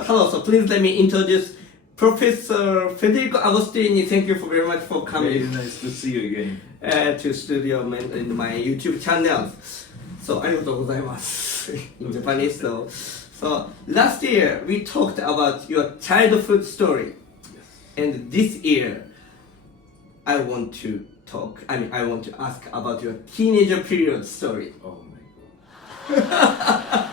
So hello, so please let me introduce Professor Federico Agostini. Thank you very much for coming. Very nice to see you again. To studio in my YouTube channel. So ありがとうございます in Japanese. So last year we talked about your childhood story, and this year I want to ask about your teenager period story. Oh my God.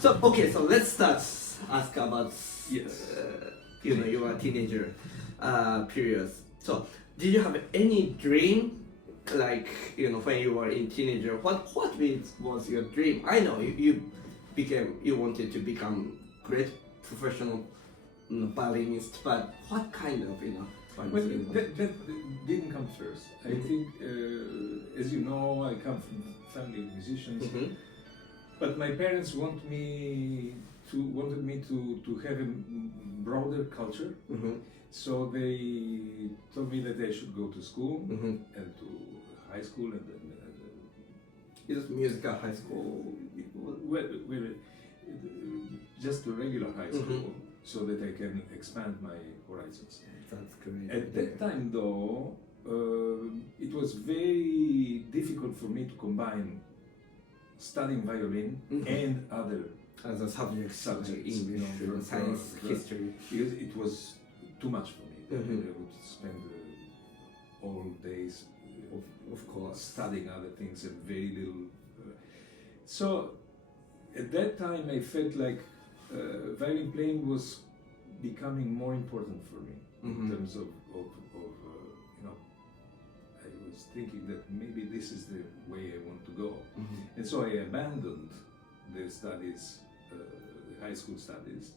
So okay, so let's start ask about Yes. Your teenager periods. So did you have any dream, like when you were in teenager? What was your dream? I know you wanted to become great professional violinist, but what kind of Well, that didn't come first. I think, as you know, I come from family of musicians, but my parents wanted me to have a broader culture. So they told me that I should go to school and to high school and it was musical high school. Well, just a regular high school, so that I can expand my horizons. That's great. At that time, though, it was very difficult for me to combine studying violin and other subjects, English, science, history. Because it was too much for me. I would spend all days, of course, studying other things and very little. So at that time, I felt like violin playing was becoming more important for me in terms of I was thinking that maybe this is the way I want to go, and so I abandoned the studies, the high school studies,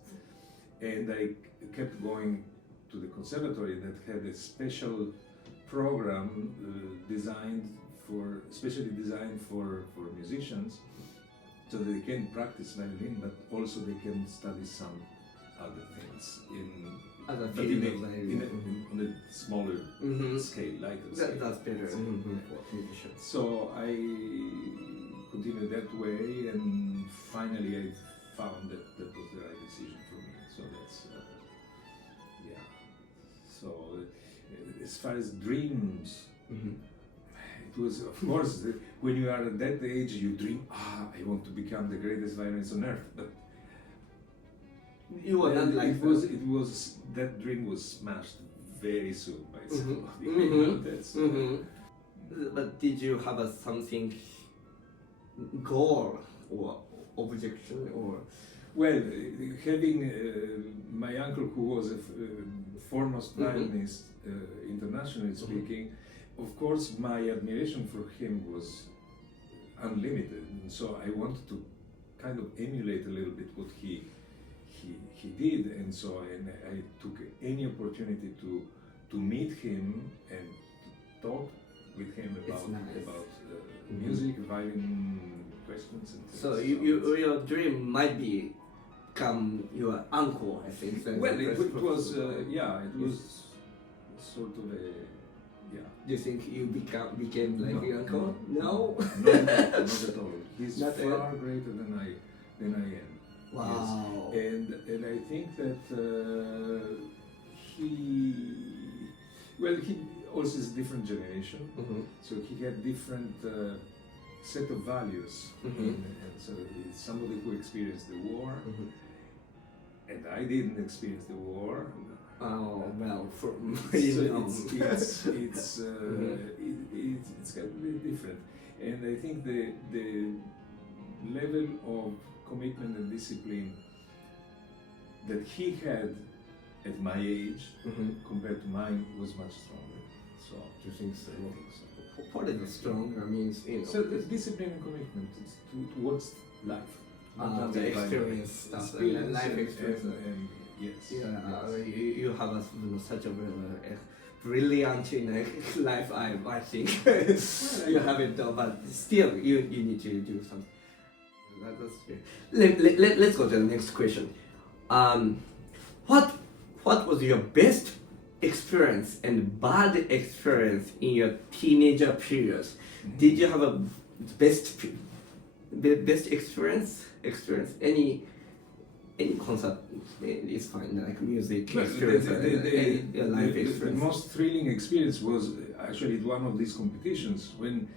and I kept going to the conservatory that had a special program specially designed for musicians, so that they can practice violin, but also they can study some other things on a smaller scale, lighter scale. That's better for musicians. So I continued that way, and finally I found that was the right decision for me. So that's So as far as dreams, it was, of course, when you are at that age, you dream, I want to become the greatest violinist on earth. But you were not like that dream was smashed very soon by school. But did you have something goal or objection or? Well, having my uncle, who was a foremost violinist, internationally speaking, of course my admiration for him was unlimited, and so I wanted to kind of emulate a little bit what he did, and so I took any opportunity to meet him and to talk with him about music, violin questions and things. So your dream might become your uncle, I think. Well, it was sort of a Do you think you became like your uncle? No. Not at all. He's far greater than I am. Wow. Yes. And I think that he also is a different generation, so he had different set of values, and so he's somebody who experienced the war, and I didn't experience the war. Oh well, it's completely different, and I think the level of commitment and discipline that he had at my age compared to mine was much stronger. So do you think so? What is stronger means? So the discipline and commitment towards life. The experience stuff, life experience. And yes. You have such a brilliant life. I think you have it, but still you need to do something. That's fair. Let's go to the next question. What was your best experience and bad experience in your teenager periods? Did you have a best experience? Any any concert is fine, like music But experience, any life the experience. most thrilling experience was actually at one of these competitions when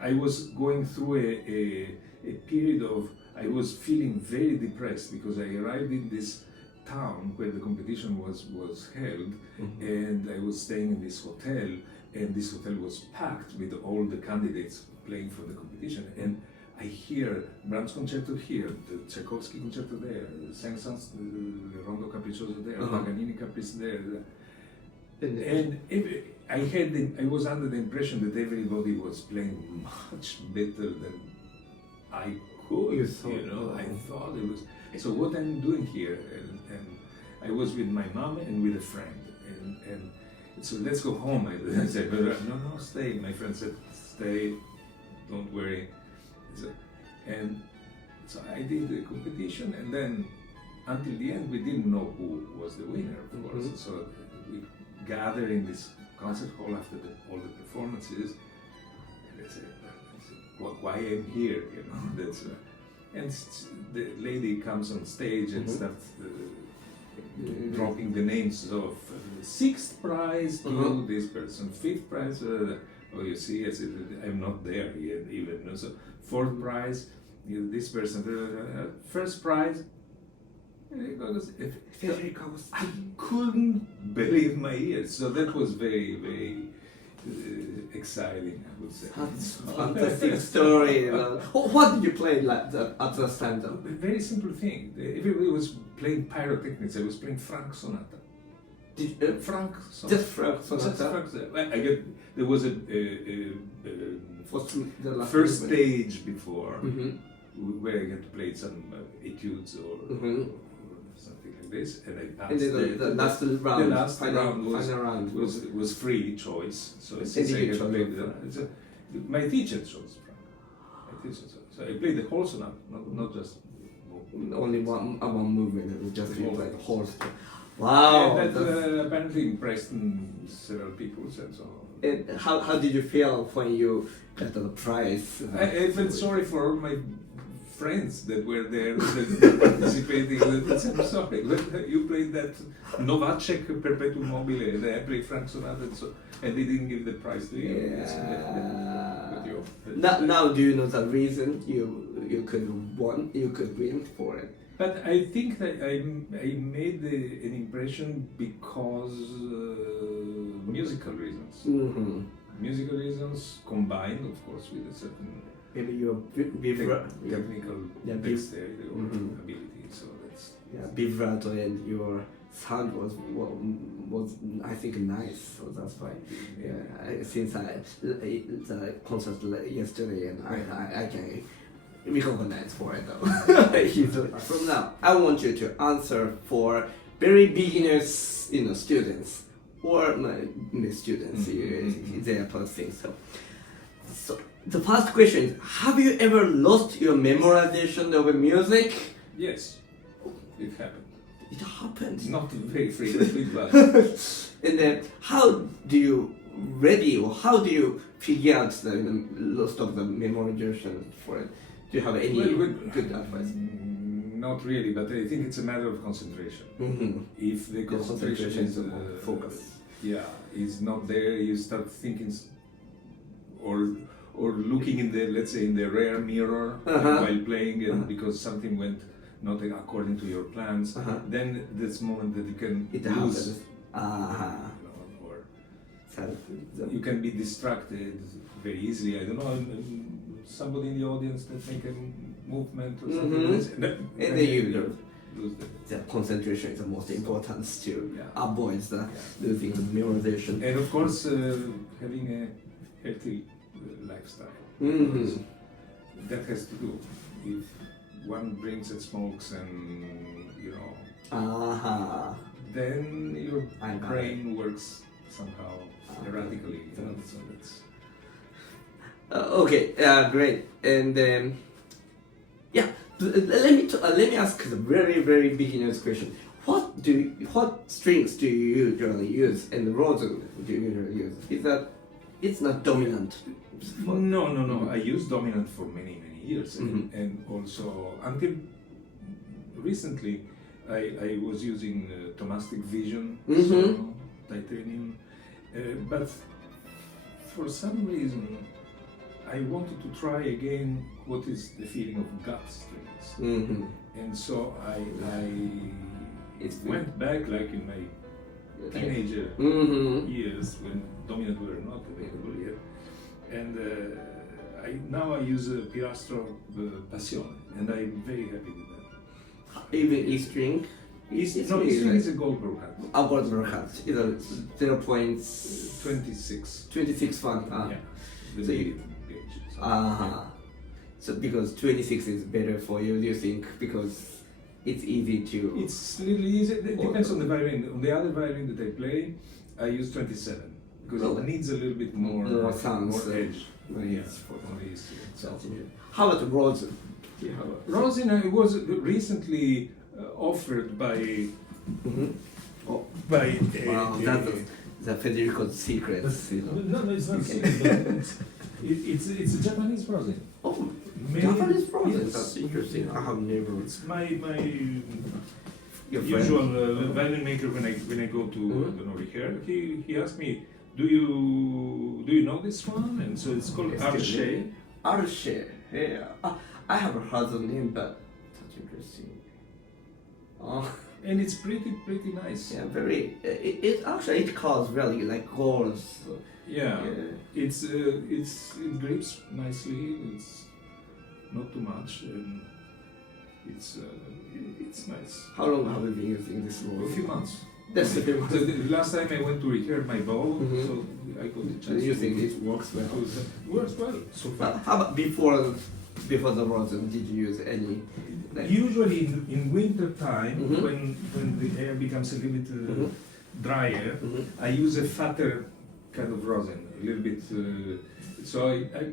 I was going through a period of, I was feeling very depressed because I arrived in this town where the competition was held, and I was staying in this hotel, and this hotel was packed with all the candidates playing for the competition, and I hear Brahms concerto here, the Tchaikovsky concerto there, the Saint-Saëns Rondo Capriccioso there, Paganini Caprice there, and I was under the impression that everybody was playing much better than I could. I thought it was. So what I'm doing here, and I was with my mom and with a friend, and so let's go home. I said, but no, stay. My friend said, stay, don't worry. And so I did the competition, and then until the end we didn't know who was the winner, of course. So we gathered in this concert hall after all the performances, and I said, why I'm here, that's and the lady comes on stage and starts dropping the names of sixth prize to this person, fifth prize, oh, you see, I said, I'm not there yet even, so fourth prize, this person, first prize, Federico, I couldn't believe my ears, so that was very, very exciting, I would say. that's a fantastic story. What did you play like that at the time? A very simple thing. Everybody was playing pyrotechnics. I was playing Frank Sonata. Frank Sonata. Just Frank Sonata? Just Frank. There was a the first stage before where I get to play some etudes or something like this, and I passed. And then the last round, the last final round was free choice. So since I had played my teacher chose Frank. My teacher chose. So I played the whole sonata, not just only one movement, just you play the whole story. Wow! Yeah, that apparently impressed several people, and so. And how did you feel when you got the prize? I felt sorry for all my friends that were there participating. I'm sorry, but you played that Novacek Perpetuum Mobile, and I played Frank Sonata, and they didn't give the prize to you. Yeah. Now do you know the reason you could win for it? But I think that I made an impression because musical reasons. Musical reasons combined, of course, with a certain maybe your technical dexterity or ability. So that's vibrato, and your sound was I think nice. So that's why. Since the concert yesterday, and I can recognize for it though. From now, I want you to answer for very beginners, students or students. They are posting. So the first question is: have you ever lost your memorization of music? Yes, it happened. It happened. Not very frequently, but. And then, how do you figure out the loss of the memorization for it? Do you have any good advice? Not really, but I think it's a matter of concentration. If the concentration is focus, is not there, you start thinking, or looking in the, let's say, in the rear mirror while playing, and because something went not according to your plans, then this moment that you can lose, or you can be distracted very easily. I don't know, somebody in the audience that make a movement or something, and then you lose the concentration is the most important to avoid losing the memorization. And of course, having a healthy lifestyle. That has to do. If one drinks and smokes and then your brain works somehow erratically. So that's okay, great. And let me ask a very very beginner's question. What strings do you usually use, and the rods do you usually use? Is that it's not dominant? No. I used dominant for many years, and also until recently I was using Tomastic Vision, Mhm. Sono, Titanium, but for some reason I wanted to try again what is the feeling of gut strings, Mm-hmm. and so I It's went back like in my teenager Mm-hmm. years when dominant were not available yet, and now I use Pilastro Passione, and I'm very happy with that. Even E string. No, E string is a Goldberg cut. Goldberg cut. It's a 26. 26 fun. Yeah. The So you- medium gauge. So, Uh-huh. So because 26 is better for you, do you think? Because it's easy to. It's a little easy. It depends on the violin. On the other violin that I play, I use 27 because Oh. it needs a little bit more sounds, more edge. Yes, Yeah, on the E string. So, how about rosin? Rosin was recently offered by Mm-hmm. Oh, by wow, that's the Federico's secrets. You know? no, it's not secret. But it's a Japanese rosin. Oh, Made- Japanese rosin. yes. That's interesting. I have never. It's my Your friend? usual violin maker when I go to here. He asked me, do you know this one? And so it's called Arche. Arche. Yeah. I have heard the name, but that's interesting. Oh, And it's pretty nice. yeah, very. It actually it calls really like gold. Yeah. Yeah. It grips nicely. It's not too much, and it's nice. How long have you been using this A rosin? few months. That's the thing. The last time I went to rehear my bow, Mhm. so I got the Do chance. you to- think it works well? It works well so far. How about before the rosin? Did you use any? Like, Usually in winter time, Mhm. when the air becomes a little bit Mhm. drier, Mhm. I use a fatter kind of rosin, a little bit. So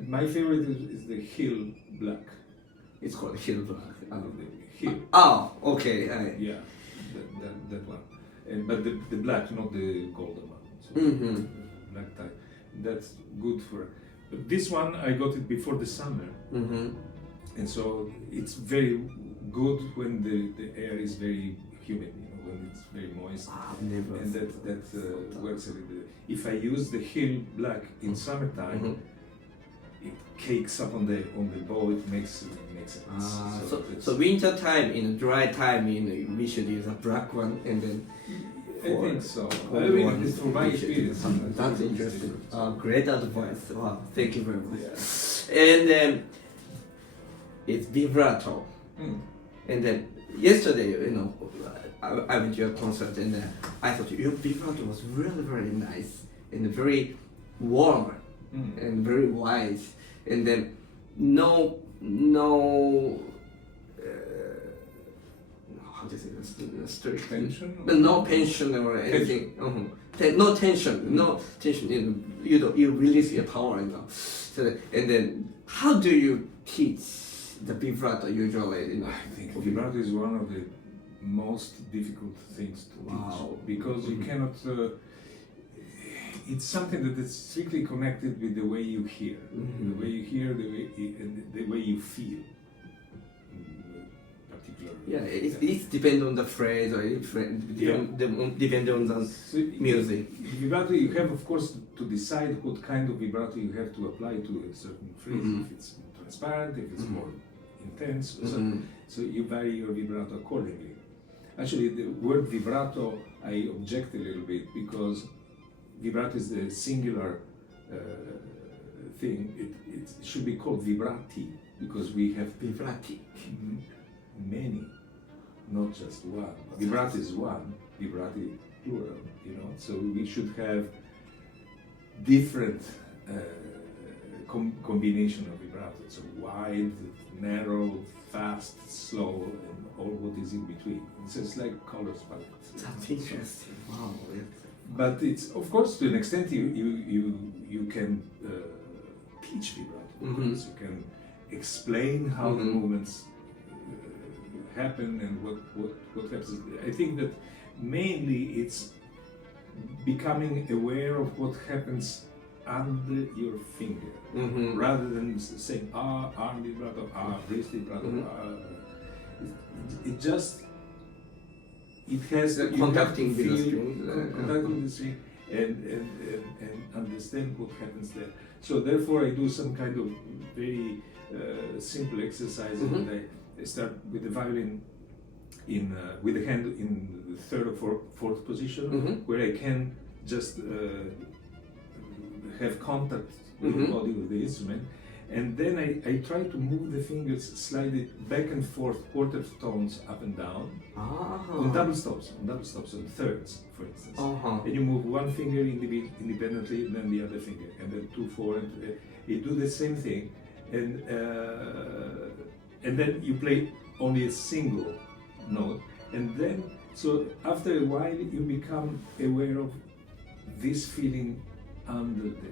my favorite is the Hill Black. It's called Hill Black. The Hill, Oh, okay. yeah, that one. But the black, not the golden one. So Mhm. black type. That's good for. But this one I got it before the summer. Mm-hmm. And so it's very good when the air is very humid, when it's very moist, I've never. and that works a little bit. If I use the Hill Black in summertime, Mhm. it cakes up on the bow. It makes a mess. So that's- winter time, in dry time, we should use a black one, and then. I think so. for I mean, one, it's from my we should- experience. That's interesting. Great advice. Wow, thank you very much. Yeah. And it's vibrato. Mm. And then yesterday, I went to your concert, and I thought your vibrato was really, very nice and very warm Mm. and very wide, and then no, how do you say this? Strict Tension? but no tension or anything. No tension, no tension. You release your power, So and then how do you teach the vibrato usually? I think vibrato is one of the most difficult things to Wow. teach because you Mhm. cannot. It's something that is strictly connected with the way you hear, Mhm. the way you hear, the way you feel. Particularly. Yeah, it depends on the phrase or depend on the So music. Vibrato, you have of course to decide what kind of vibrato you have to apply to a certain phrase. Mhm. If it's transparent, if it's Mhm. more intense. Mhm. So you vary your vibrato accordingly. Actually, the word vibrato I object a little bit because vibrato is the singular thing. It should be called vibrati because we have Vibrati. many, not just one. Vibrati is one, vibrati plural, So we should have different combination of vibrato. So wide, narrow, fast, slow, and all what is in between. So it's like colors palette. That's interesting. Wow. But it's of course to an extent you can teach vibrato. Mhm. You can explain how the Mhm. movements happen and what happens. I think that mainly it's becoming aware of what happens under your finger, Mm-hmm. rather than saying arm vibrato, wrist vibrato. Mhm. it just it has The you contacting have to with the feel- string, contact with the string and understand what happens there. So therefore I do some kind of very simple exercises. Mhm. And I start with the violin in with the hand in the third or fourth position, Mhm. where I can just have contact with the Mhm. body of the instrument, and then I try to move the fingers, slide it back and forth, quarter tones up and down, on double stops, on thirds, for instance. And you move one finger independently, and then the other finger, and then 2, 4, and you do the same thing, and then you play only a single note, and then so after a while you become aware of this feeling under the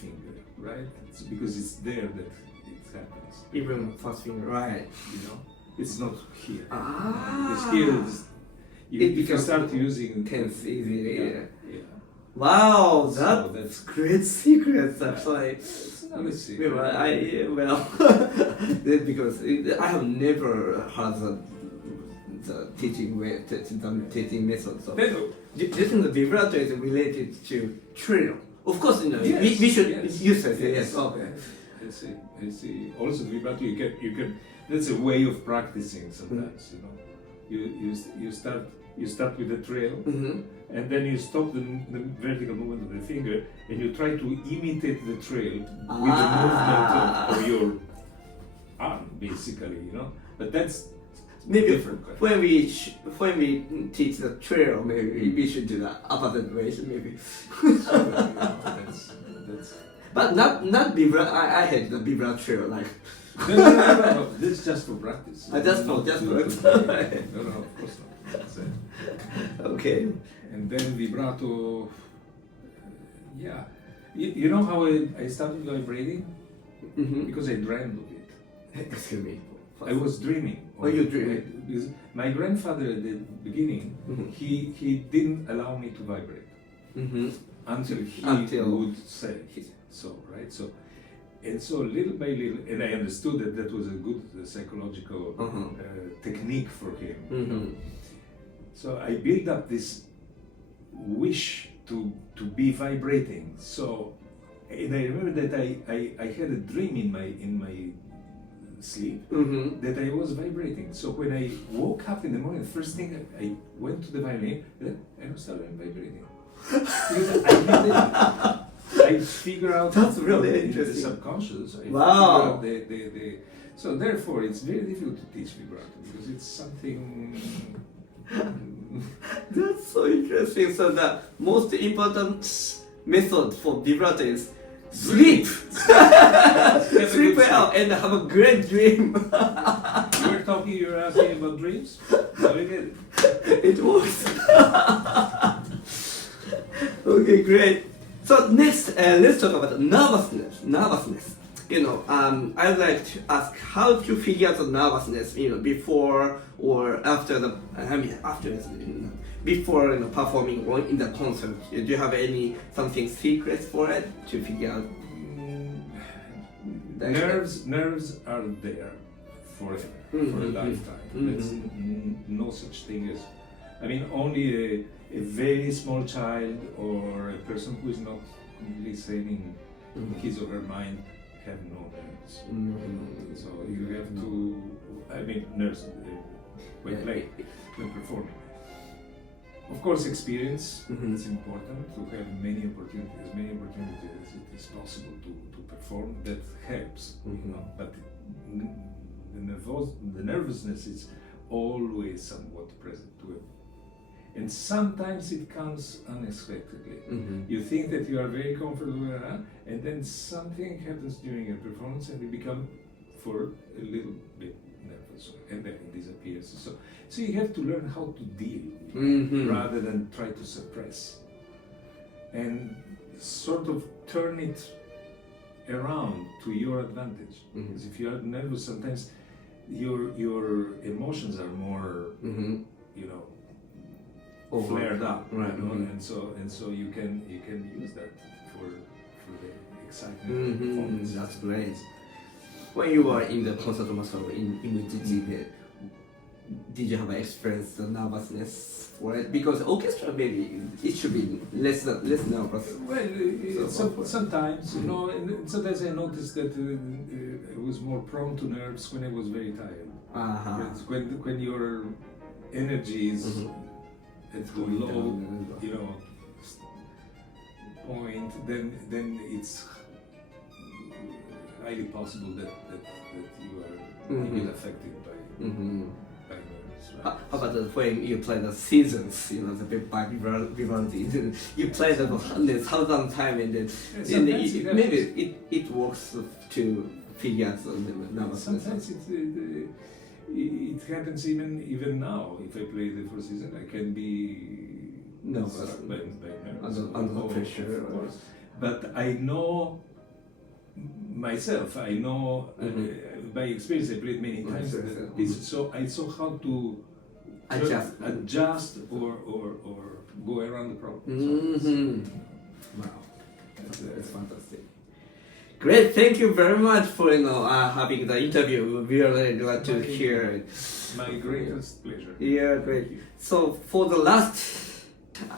finger, right? It's because it's there that it happens. Even first finger, right? You know, it's not here. Ah. It's here. If you becomes start using tense easily. yeah. Wow, So that's great secrets actually. It's not a secret. Well, because I have never heard the teaching way, the teaching method. So, Pero, do you think the vibrato is related to trio? Of course, you know, yes, we should yes, use it. yes, Yes. Oh. I see. Also, vibrato, you can. That's a way of practicing sometimes. You know, you start with the trail, Mm-hmm. and then you stop the vertical movement of the finger, and you try to imitate the trail with the movement of your arm, basically. You know, but that's Maybe different. when we teach the trio, maybe we should do the opposite way. Maybe. So, you know, that's. But not vibrato. I hate the vibrato trio. Like No. This is just for practice. just for No, of course not. That's it. okay. And then vibrato. Yeah. You know how I started vibrating? Mm-hmm. Because I dreamed of it. Excuse me. I was dreaming. Oh, you dreaming? Because my grandfather at the beginning, Mhm. he didn't allow me to vibrate Mm-hmm. until he Until- would say so, right? So, and so little by little, and I understood that was a good psychological technique for him. You know? Mm-hmm. So I built up this wish to be vibrating. So, and I remember that I had a dream in my sleep Mm-hmm. that I was vibrating. So when I woke up in the morning, the first thing I went to the violin and I started vibrating. Because I figure out That's really in the interesting. subconscious. I Wow. figure out the so therefore it's very difficult to teach vibrato because it's something. That's so interesting. So the most important method for vibrato is sleep. Sleep well and have a great dream. You're asking about dreams? Very good. It works. Okay, great. So next, let's talk about nervousness. You know, I would like to ask how to figure out the nervousness. You know, before or after the. Before performing or in the concert. Do you have something secret for it to figure out? Nerves are there forever, for a lifetime. There's no such thing as, I mean, only a very small child or a person who is not listening his or her mind have no nerves. So you have to, I mean, nerves when performing. Of course, experience is important to have as many opportunities as it is possible to perform. That helps, you know. But the nervousness is always somewhat present to it, and sometimes it comes unexpectedly. You think that you are very comfortable, and then something happens during a performance, and you become for a little bit nervous, and then it disappears. So you have to learn how to deal rather than try to suppress, and sort of turn it around to your advantage. Because if you are nervous, sometimes your emotions are more, you know, flared up, right? You know? And so you can use that for the excitement. Performance. That's great. When you are in the concert master in UGG, did you have experience the nervousness for it? Because orchestra maybe it should be less nervous. Well, sometimes, you know, and sometimes I noticed that I was more prone to nerves when I was very tired. Because when your energy is at a low, you know, point, then it's highly possible that you are maybe affected by nerves. Right? How about when you play the seasons, you know, the big by Vivaldi, you play them 100,000 times and then maybe it works to figure out the nervousness. Sometimes it happens even now. If I play the first season, I can be nervous by nerves. Under pressure. Of course. But I know myself, I know by experience, I played many times. So I saw how to adjust or go around the problem. Wow, that's fantastic. Great, thank you very much for having the interview. We are really glad to hear it. My greatest pleasure. Yeah, great. So for the last,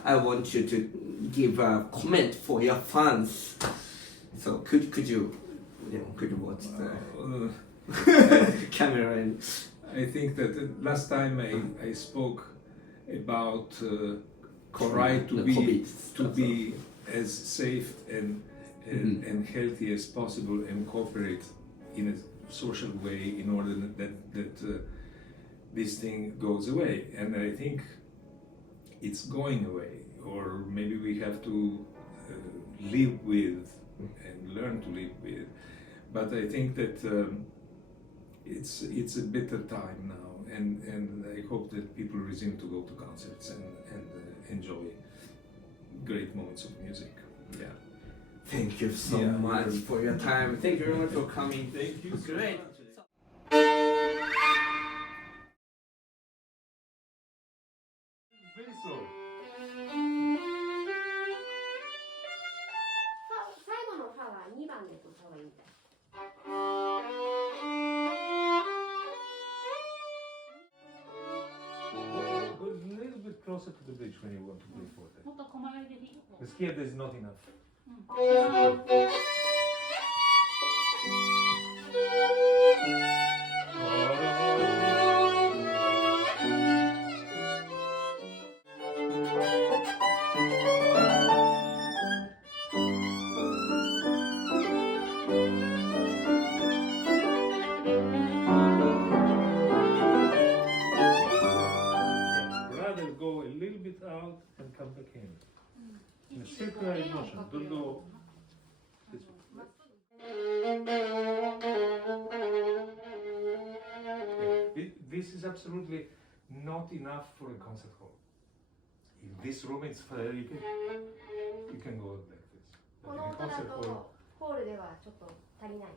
I want you to give a comment for your fans. So could you watch the camera? And I think that last time I spoke about try to be as safe and healthy as possible and cooperate in a social way in order that this thing goes away. And I think it's going away, or maybe we have to live with and learn to live with. But I think that it's a better time now, and I hope that people resume to go to concerts and enjoy great moments of music. Yeah. Thank you so much for your time. Thank you very much for coming. Thank you. Great. Very slow. 最後のファは2番で取った方がいいみたい。Go a little bit closer to the bridge when you want to play forte. もっと細寄りでいい。 Because here there's not enough. Rather go a little bit out and come back in. In a circular motion. Don't go this way. This is absolutely not enough for a concert hall. In this room, it's you can go like this. こ But の in a 音だ concert hall, とホールではちょっと足りない。